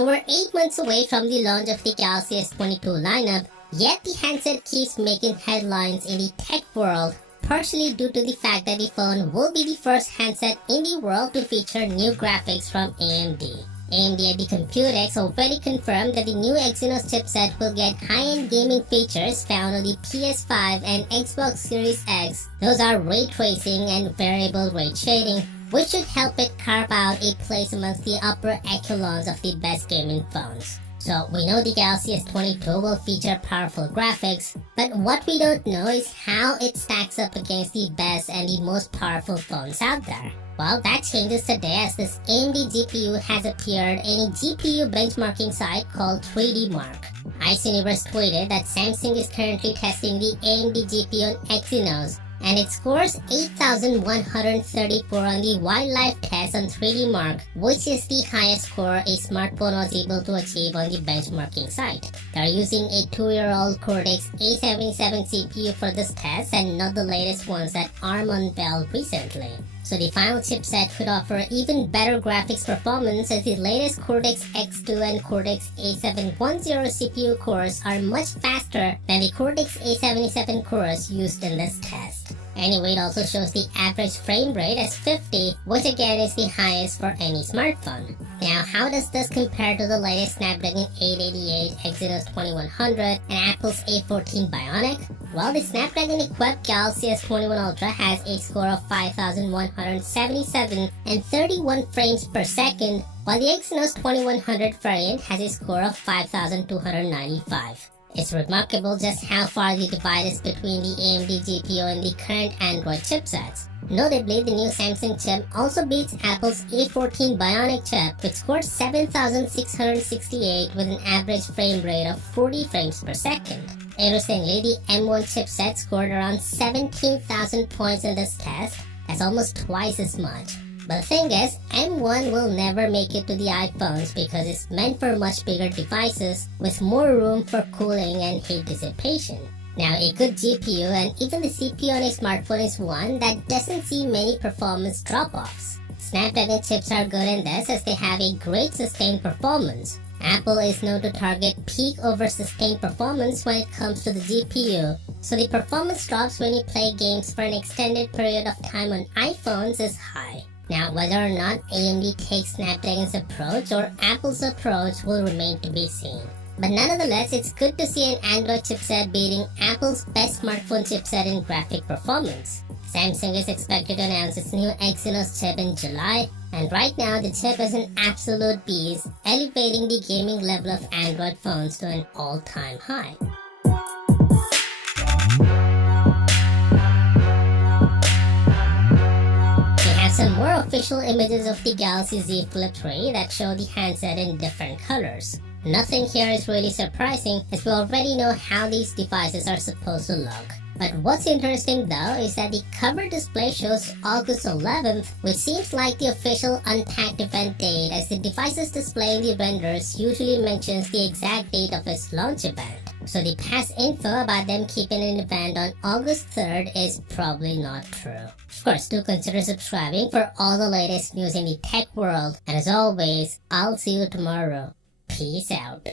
So we're 8 months away from the launch of the Galaxy S22 lineup, yet the handset keeps making headlines in the tech world, partially due to the fact that the phone will be the first handset in the world to feature new graphics from AMD. AMD at the Computex already confirmed that the new Exynos chipset will get high-end gaming features found on the PS5 and Xbox Series X. Those are ray tracing and variable rate shading, which should help it carve out a place amongst the upper echelons of the best gaming phones. So we know the Galaxy S22 will feature powerful graphics, but what we don't know is how it stacks up against the best and the most powerful phones out there. Well, that changes today as this AMD GPU has appeared in a GPU benchmarking site called 3D Mark. Ice Universe tweeted that Samsung is currently testing the AMD GPU on Exynos, and it scores 8,134 on the wildlife test on 3D Mark, which is the highest score a smartphone was able to achieve on the benchmarking site. They're using a 2-year-old Cortex A77 CPU for this test and not the latest ones that ARM unveiled recently. So the final chipset could offer even better graphics performance as the latest Cortex X2 and Cortex A710 CPU cores are much faster than the Cortex A77 cores used in this test. Anyway, it also shows the average frame rate as 50, which again is the highest for any smartphone. Now, how does this compare to the latest Snapdragon 888, Exynos 2100, and Apple's A14 Bionic? Well, the Snapdragon-equipped Galaxy S22 Ultra has a score of 5,177 and 31 frames per second, while the Exynos 2100 variant has a score of 5,295. It's remarkable just how far the divide is between the AMD GPU and the current Android chipsets. Notably, the new Samsung chip also beats Apple's A14 Bionic chip, which scored 7,668 with an average frame rate of 40 frames per second. Interestingly, the M1 chipset scored around 17,000 points in this test. That's almost twice as much. But the thing is, M1 will never make it to the iPhones because it's meant for much bigger devices with more room for cooling and heat dissipation. Now, a good GPU and even the CPU on a smartphone is one that doesn't see many performance drop-offs. Snapdragon chips are good in this as they have a great sustained performance. Apple is known to target peak over sustained performance when it comes to the GPU, so the performance drops when you play games for an extended period of time on iPhones is high. Now, whether or not AMD takes Snapdragon's approach or Apple's approach will remain to be seen. But nonetheless, it's good to see an Android chipset beating Apple's best smartphone chipset in graphic performance. Samsung is expected to announce its new Exynos chip in July, and right now the chip is an absolute beast, elevating the gaming level of Android phones to an all-time high. Some more official images of the Galaxy Z Flip 3 that show the handset in different colors. Nothing here is really surprising as we already know how these devices are supposed to look. But what's interesting though is that the cover display shows August 11th, which seems like the official Unpacked event date as the device's display in the renders usually mentions the exact date of its launch event. So the past info about them keeping an event on August 3rd is probably not true. Of course, do consider subscribing for all the latest news in the tech world. And as always, I'll see you tomorrow. Peace out.